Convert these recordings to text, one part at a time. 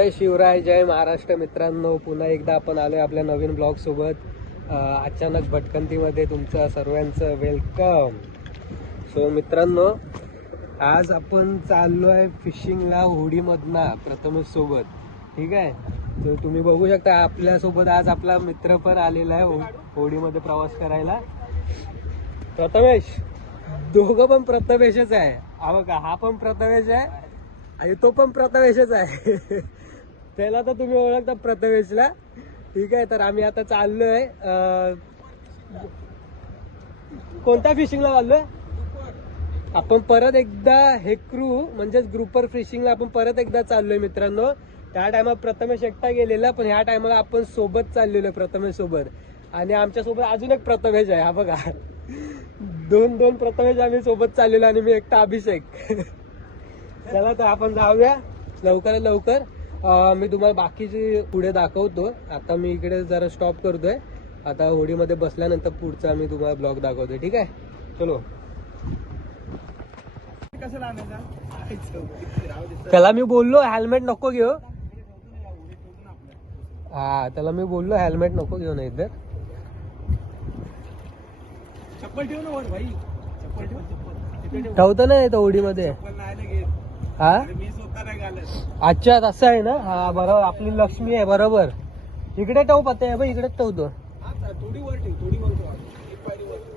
जय शिवराय, जय महाराष्ट्र मित्रांनो. पुन्हा एकदा आपण आलोय आपल्या नवीन ब्लॉग सोबत. अचानक भटकंतीमध्ये तुमचं सर्वांचं वेलकम. सो मित्रांनो, आज आपण चाललो आहे फिशिंगला होडीमधनं प्रथमेश सोबत. ठीक आहे, तर तुम्ही बघू शकता आपल्यासोबत आज आपला मित्र पण आलेला आहे होडीमध्ये प्रवास करायला. प्रथमेश, दोघं पण प्रथमेशच आहे. हा बघा, हा पण प्रथमेश आहे आणि तो पण प्रथमेशच आहे. त्याला तर तुम्ही ओळखता प्रथमेशला. ठीक आहे, तर आम्ही आता चाललोय कोणत्या फिशिंगला चाललोय आपण परत एकदा. हे क्रू म्हणजेच ग्रुपर फिशिंगला आपण परत एकदा चाललोय मित्रांनो. त्या टायमाला प्रथमेश एकटा गेलेला, पण ह्या टायमाला आपण सोबत चाललेलो प्रथमेश सोबत. आणि आमच्या सोबत अजून एक प्रथमेश आहे. हा बघा, दोन प्रथमेश आम्ही सोबत चाललेलो आणि मी एकटा अभिषेक. चला तर आपण जाऊया लवकरात लवकर. मी तुम्हाला बाकीची पुढे दाखवतो. आता मी इकडे जरा स्टॉप करतोय. आता होडीमध्ये बसल्यानंतर पुढचा मी तुम्हाला ब्लॉग दाखवतोय. ठीक आहे, चलो. त्याला मी बोललो हेल्मेट नको घेऊ. हा, त्याला मी बोललो हेल्मेट नको घेऊ. नाही तर चप्पल ठेव ना वर भाई, चप्पल ठेव. ठेवतो ना इथं होडीमध्ये. हा, मी स्वतः नाही घालत. अच्छा तसं आहे ना. हा बरोबर, आपली लक्ष्मी आहे. बरोबर, इकडे ठेव. पत्ते आहे बघ, इकडेच ठेवतो. थोडी वर ठेव, थोडी वर ठेव. एक पायरी वर ठेव.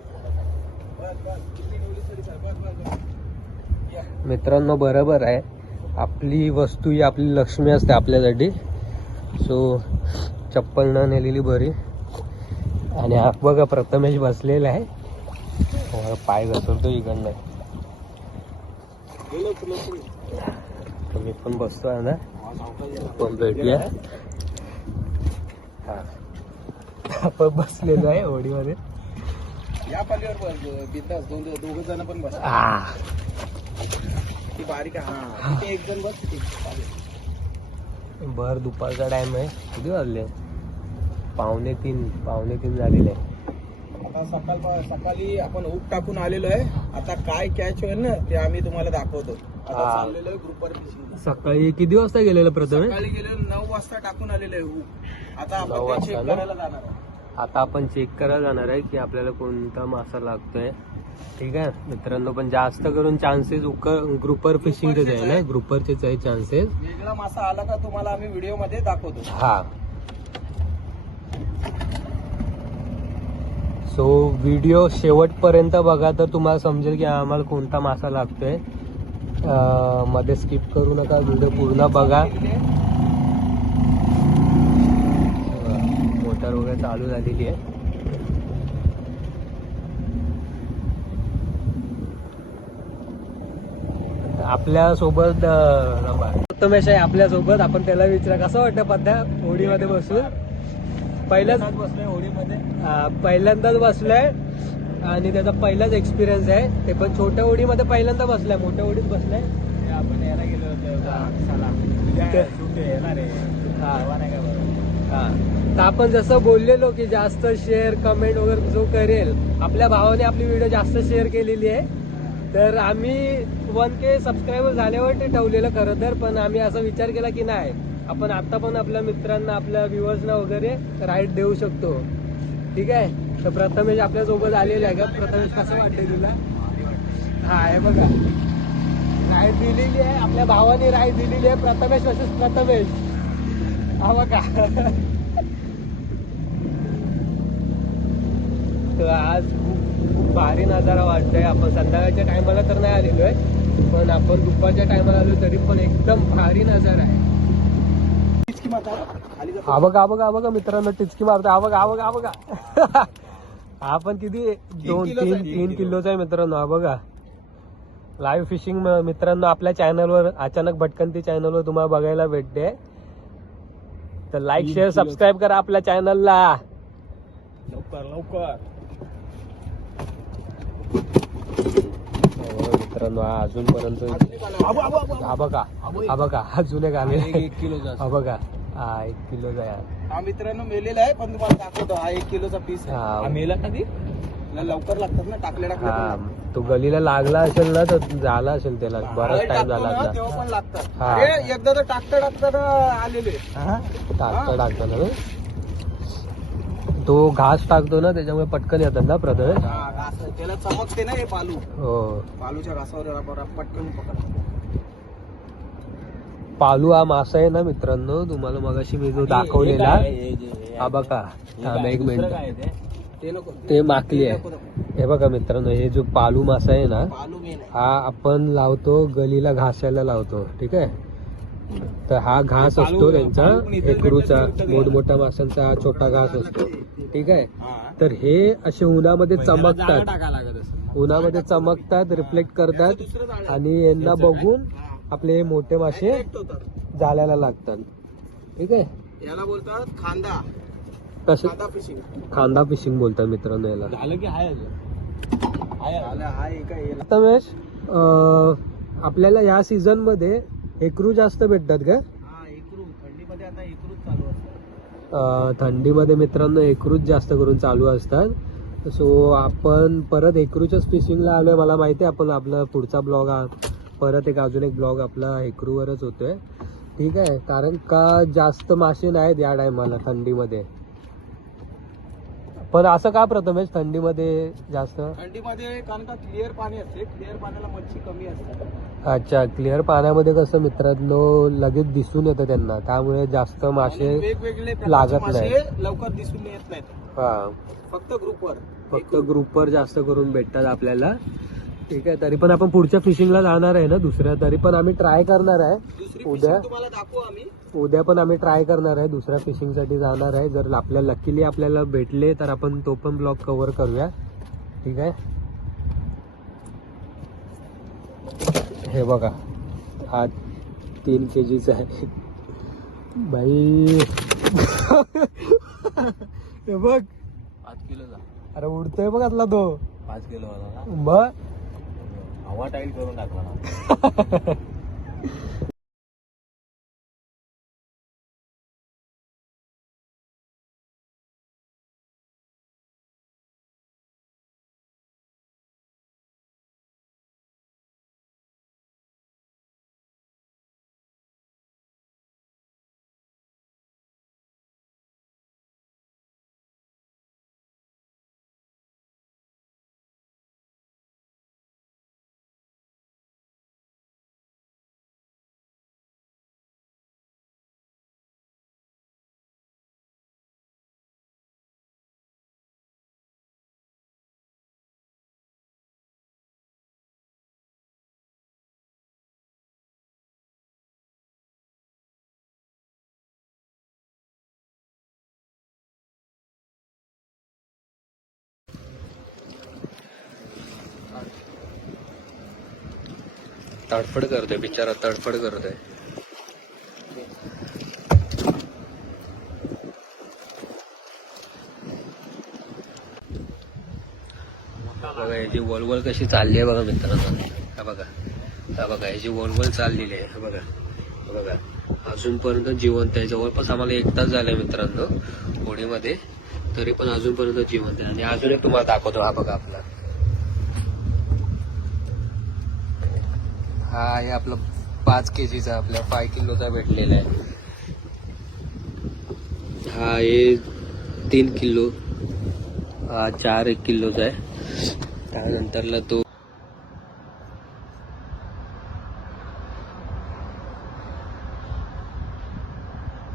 बस बस, किती ठेवली तरी चालेल. बस बस बस. मित्रांनो, बरोबर आहे. आपली वस्तू ही आपली लक्ष्मी असते आपल्यासाठी. सो चप्पल न नेलेली बरी. आणि हा बघा प्रथमेश बसलेला आहे. पाय घसरतो इकडनं. तुम्ही पण बसतो आहे ना, पण भेटूया. हा, आपण बसलेलो आहे होडीमध्ये. या पालीवर बिंदास दोघ जण पण बस. ती बारीक आहे. हा, तिथे एक जण बस. भर दुपारचा टाइम आहे. किती वाजले? पावणे तीन झालेले आहे. आता सकाळी आपण ऊट टाकून आलेलो आहे. आता काय कॅच होईल ना ते आम्ही तुम्हाला दाखवतो. आता चाललेलो आहे ग्रुपर फिशिंग. सकाळी किती वाजता गेलेलं प्रथमेश? सकाळी गेलेलो 9 वाजता टाकून आलेलो आहे ऊट. आता आपण चेक करायला जाणार आहे. आता आपण चेक करायला जाणार आहे की आपल्याला कोणता मासा लागतोय. ठीक आहे मित्रांनो, पण जास्त करून चान्सेस ग्रुपर फिशिंगचेच आहे ना, ग्रुपरचेच आहे चान्सेस. वेगळा मासा आला का तुम्हाला आम्ही व्हिडिओ मध्ये दाखवतो. हा, सो व्हिडिओ शेवटपर्यंत बघा तर तुम्हाला समजेल की आम्हाला कोणता मासा लागतोय. मध्ये स्किप करू नका, व्हिडिओ पूर्ण बघा. मोटर वगैरे चालू झालेली आहे. आपल्या सोबत प्रथमेश आहे आपल्या सोबत. आपण त्याला विचारा कसं वाटतं पद्या होडीमध्ये बसून. पहिल्यांदाच बसलोय होडीमध्ये. पहिल्यांदाच बसलाय आणि त्याचा पहिलाच एक्सपिरियन्स आहे. ते पण छोट्या होडीमध्ये पहिल्यांदा बसलाय, मोठ्या होडीत बसलाय. आपण यायला गेलो होतो. हा, तर आपण जसं बोललेलो की जास्त शेअर कमेंट वगैरे जो करेल, आपल्या भावाने आपली व्हिडिओ जास्त शेअर केलेली आहे. तर आम्ही 1K सबस्क्रायबर झाल्यावर ते ठेवलेलं खरं तर. पण आम्ही असा विचार केला की नाही, आपण आता पण आपल्या मित्रांना, आपल्या व्ह्युअर्सना वगैरे राईट देऊ शकतो. ठीक आहे, तर प्रथमेश आपल्या सोबत आलेला आहे का? प्रथमेश, कसं वाटतंय तुला? हा, हे बघा, राईट दिलेली आहे आपल्या भावाने, राईट दिलेली आहे. प्रथमेश वर्सेस प्रथमेश. हा बघा. तर आज खूप भारी नजारा वाटतोय. आपण संध्याकाळच्या टायमाला तर नाही आलेलो आहे, पण आपण दुपारच्या टायमाला आलो तरी पण एकदम भारी नजारा आहे. हा बघा मित्रांनो, टिचकी मारतो. हा बघा. हा पण किती 2-3 किलोचा आहे मित्रांनो. हा बघा, लाईव्ह फिशिंग मित्रांनो आपल्या चॅनलवर, अचानक भटकंती चॅनलवर तुम्हाला बघायला भेटते. तर लाईक, शेअर, सबस्क्राईब करा आपल्या चॅनलला लवकर. मित्रांनो, हा अजूनपर्यंत हा बघा अजून एक आले. 1 किलोचा. हा बघा, हा 1 किलोचा यार. हा मित्रांनो मेलेला आहे, पण तुम्हाला दाखवतो. हा 1 किलोचा पीस आहे. हा. हा मेला कधी? लवकर लागतात ना टाकल्या हा टाकल्या तो गलीला लागला असेल ना तर झाला असेल त्याला बराच टाइम झाला असता. तेव्हा पण लागतात हा. अरे, एकदा तर टाकता आलेले टाकता ना तो घास टाकतो ना त्याच्यामुळे पटकन येतात ना प्रथमेश. हा, घास त्याला चमकते ना हे पालू. हो पालूच्या घासावर पटकन पकडतात. पालू हा मासा आहे ना मित्रांनो, तुम्हाला मगाशी मी जो दाखवलेला हा बघा. थांब एक मिनिट, ते नको, ते माकली आहे. हे बघा मित्रांनो, हे जो पालू मासा आहे ना पालू मेन आहे. हा आपण लावतो गलीला घासायला लावतो, ठीक आहे. तर हा घास असतो त्यांचा हेकरूचा, मोठमोठ्या माशांचा हा छोटा घास असतो, ठीक आहे. हा. तर हे असे उन्हामध्ये चमकतात, उन्हामध्ये चमकतात, रिफ्लेक्ट करतात दुसरं जाळं आहे. आणि यांना बघून आपले मोठे मासे Attract होतात. जाळ्याला लागतात, ठीक आहे. याला बोलतात खांदा कसं खांदा फिशिंग. खांदा फिशिंग बोलतात मित्रांनो याला. झालं की हाय रमेश, आपल्याला या सीझन मध्ये हेकरू जास्त भेटतात का? हा, एकरू थंडीमध्ये आता एकरूच चालू असतं. थंडीमध्ये मित्रांनो हेकरूच जास्त करून चालू असतात. सो आपण परत हेकरूच्याच फिशिंगला आलोय. मला माहिती आहे आपण आपला पुढचा ब्लॉग परत अजून एक ब्लॉग आपला हेकरूवरच होतोय, ठीक आहे. कारण का जास्त मासे नाहीत या टायमाला थंडीमध्ये. पण असं का प्रथमेश थंडीमध्ये जास्त? थंडीमध्ये कारण का क्लिअर पाणी असते, क्लिअर पाण्याला मच्छी कमी असते. अच्छा, क्लिअर पाण्यामध्ये कसं मित्रांनो लगेच दिसून येतं त्यांना, त्यामुळे जास्त मासे वेगवेगळे लागत प्रकारचे नाही. मासे लवकर दिसून येत नाहीत. हा, फक्त ग्रुपवर. फक्त ग्रुपवर जास्त करून भेटतात आपल्याला, ठीक आहे. तरी पण आपण पुढच्या फिशिंगला जाणार आहे ना दुसऱ्या, तरी पण आम्ही ट्राय करणार आहे दुसरी उद्या. fishing तुम्हाला दाखवू आम्ही. उद्या पण आम्ही ट्राय करणार आहे, दुसऱ्या फिशिंगसाठी जाणार आहे. जर आपल्याला लकीली आपल्याला भेटले तर आपण तो पण ब्लॉग कव्हर करूया, ठीक आहे. हे बघा, हा 3 kgचा आहे बाई. हे बघ 5 किलोचा. अरे उडतोय बघ आतला तो. 5 किलो होता ना. मग हवा टाईट करून टाकला ना. तडफड करतोय बिचारा, तडफड करतोय. बघा याची वळवळ कशी चालली आहे बघा मित्रांनो. हा बघा, हा बघा याची वळवळ चाललेली आहे. हा बघा, हा बघा अजूनपर्यंत जिवंत आहे. जवळपास आम्हाला 1 तास झालाय मित्रांनो होडीमध्ये, तरी पण अजूनपर्यंत जिवंत आहे. आणि अजून एक तुम्हाला दाखवतो. हा बघा आपला, हा आहे आपला 5 kgचा, आपल्या 5 किलोचा भेटलेला आहे. हा आहे 3 किलो, हा 4 किलोचा आहे. त्यानंतरला तो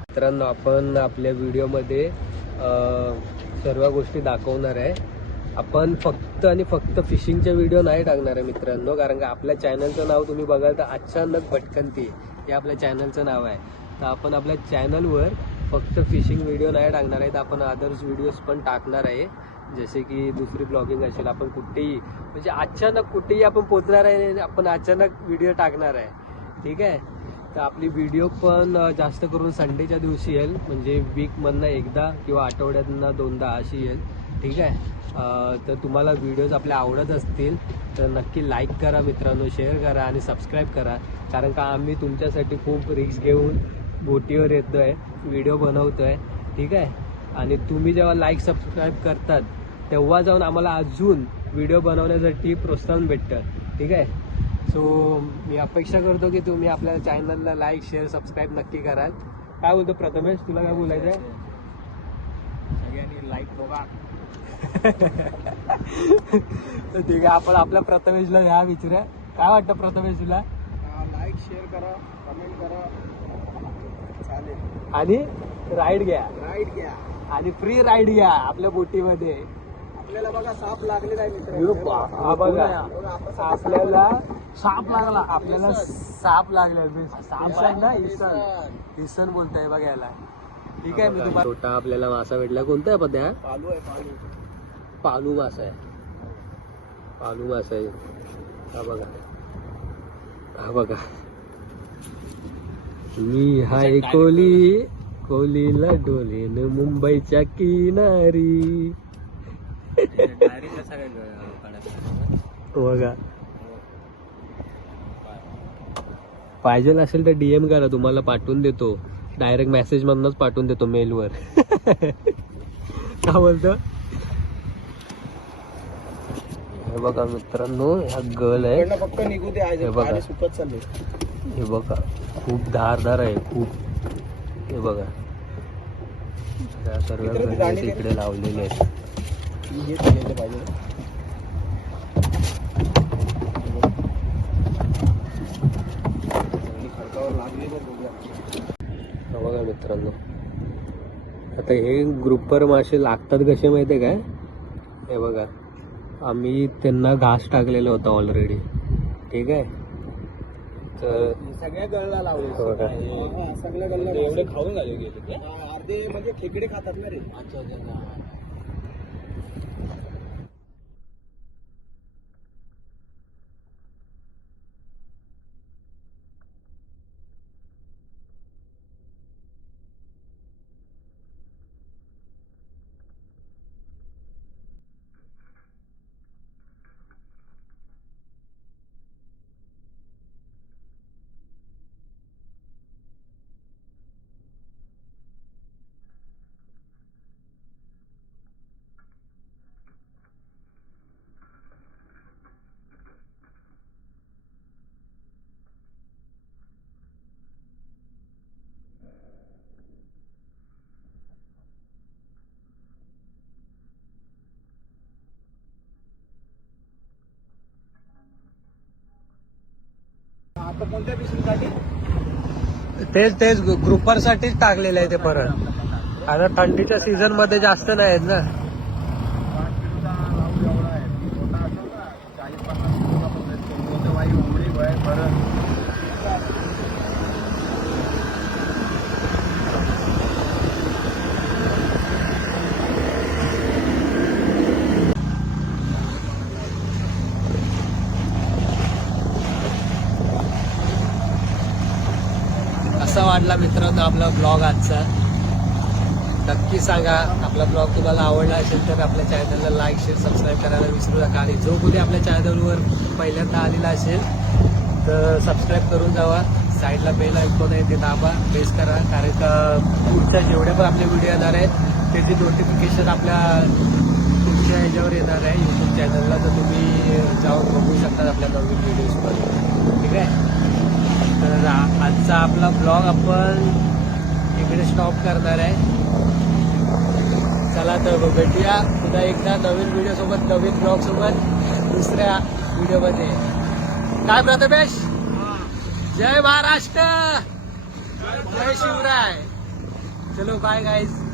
मित्रांनो आपण आपल्या व्हिडिओमध्ये सर्व गोष्टी दाखवणार आहे. आपण फक्त आणि फक्त फिशिंगचे व्हिडिओ नाही टाकणार आहे मित्रांनो, कारण का आपल्या चॅनलचं नाव तुम्ही बघाल तर अचानक भटकंती हे आपल्या चॅनलचं नाव आहे. तर आपण आपल्या चॅनलवर फक्त फिशिंग व्हिडिओ नाही टाकणार आहे, तर आपण अदर्स व्हिडिओज पण टाकणार आहे. जसे की दुसरी ब्लॉगिंग असेल, आपण कुठेही म्हणजे अचानक कुठेही आपण पोचणार आहे, आपण अचानक व्हिडिओ टाकणार आहे, ठीक आहे. तर आपली व्हिडिओ पण जास्त करून संडेच्या दिवशी येईल, म्हणजे वीकमधनं एकदा किंवा आठवड्यातनं 2दा अशी येईल, ठीक आहे. तर तुम्हाला व्हिडिओज आपल्या आवडत असतील तर नक्की लाईक करा मित्रांनो, शेअर करा आणि सबस्क्राईब करा. कारण का आम्ही तुमच्यासाठी खूप रिस्क घेऊन बोटीवर येतोय, व्हिडिओ बनवतोय, ठीक आहे. आणि तुम्ही जेव्हा लाईक सबस्क्राईब करतात तेव्हा जाऊन आम्हाला अजून व्हिडिओ बनवण्यासाठी प्रोत्साहन भेटतं. ठीक आहे. सो मी अपेक्षा करतो की तुम्ही आपल्या चॅनलला लाईक शेअर सबस्क्राईब नक्की कराल. काय बोलतो प्रथमेश, तुला काय बोलायचं आहे? सगळ्यांनी लाईक बघा. तर ठीक आहे, आपण आपल्या प्रथमेशला ह्या विचारूया. काय वाटतं प्रथमेश तुला? लाईक शेअर करा, कमेंट करा, चालेल. आणि राईड घ्या, राईड घ्या आणि फ्री राईड घ्या आपल्या बोटीमध्ये. आपल्याला बघा साप लागले नाही मित्र. हा बघा, आपल्याला साप लागला, आपल्याला साप लागला. इसन ना, इसन बोलताय बघा याला. ठीक आहे, मी तुम्हाला छोटा आपल्याला मासा भेटला. कोणता आहे पद्या? पालू आहे, पालू. पालू मासा आहे, पालू मासा आहे. हा बघा, हा बघा. मी हाय कोली, कोलीला डोलीन मुंबईच्या किनारी. बघा, पाहिजे असेल तर DM करा, तुम्हाला पाठवून देतो. डायरेक्ट मेसेज मधूनच पाठवून देतो मेलवर. काय बोलतो? हे बघा मित्रांनो, हा गल आहे. फक्त निघू दे, हे बघा. पाणी सुकत चालले. हे बघा, खूप धारदार आहे, खूप. हे बघा, सर्व गल इकडे लावलेले आहेत. हे चालायचं पाहिजे. खडकावर लागले तर बघूया. हा बघा मित्रांनो, आता हे ग्रुपर मासे लागतात कसे माहितीये काय? हे बघा, आम्ही त्यांना घास टाकलेला होता ऑलरेडी. ठीक आहे, तर सगळ्या गळला लावले. बघा, सगळ्या गळला एवढे खाऊन झाले गेले. अर्धे म्हणजे खेकडे खातात ना रे. अच्छा. आता कोणत्या पिशवीसाठी? तेच ग्रुपर साठीच टाकलेलं आहे ते परत. आता थंडीच्या सीझन मध्ये जास्त नाही आहेत ना. 5 किलोचा लावू एवढा आहे. छोटा असेल ना 40-50 किलोचा पण भेटतो. कोणतं वाई उमडी भय परत. कसा वाटला मित्रांनो आपला ब्लॉग आजचा? नक्की सांगा. आपला ब्लॉग तुम्हाला आवडला असेल तर आपल्या चॅनलला लाईक शेअर सबस्क्राईब करायला विसरू नका. आणि जो कोणी आपल्या चॅनलवर पहिल्यांदा आलेला असेल तर सबस्क्राईब करून जावा. साईडला बेल ऐकून आहे ते दाबा, प्रेस करा. कारण का पुढच्या जेवढे पण आपले व्हिडिओ येणार आहेत त्याची नोटिफिकेशन आपल्या तुमच्या ह्याच्यावर येणार आहे यूट्यूब चॅनलला. तर तुम्ही जाऊन बघू शकता आपल्या नवीन व्हिडिओजवर. ठीक आहे, तर आजचा आपला ब्लॉग आपण इकडे स्टॉप करणार आहे. चला तर भेटूया पुन्हा एकदा नवीन व्हिडिओ सोबत, नवीन ब्लॉग सोबत, दुसऱ्या व्हिडिओमध्ये. काय प्रथमेश? जय महाराष्ट्र, जय शिवराय. चलो बाय गाइस.